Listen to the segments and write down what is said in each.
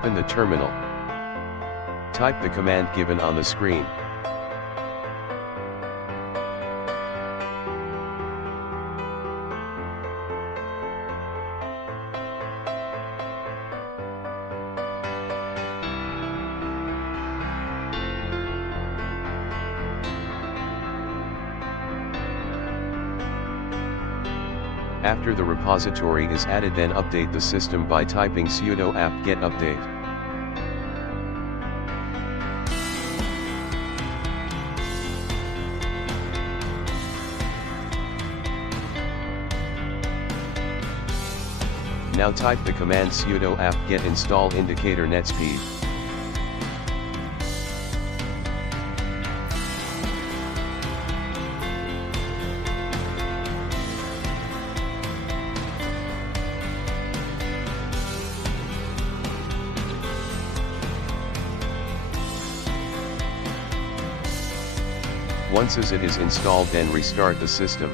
Open the terminal. Type the command given on the screen. After the repository is added, then update the system by typing sudo apt-get update. Now type the command sudo apt-get install indicator netspeed. Once as it is installed, then restart the system.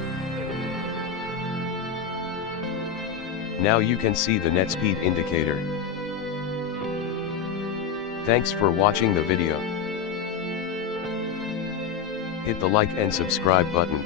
Now you can see the netspeed indicator. Thanks for watching the video. Hit the like and subscribe button.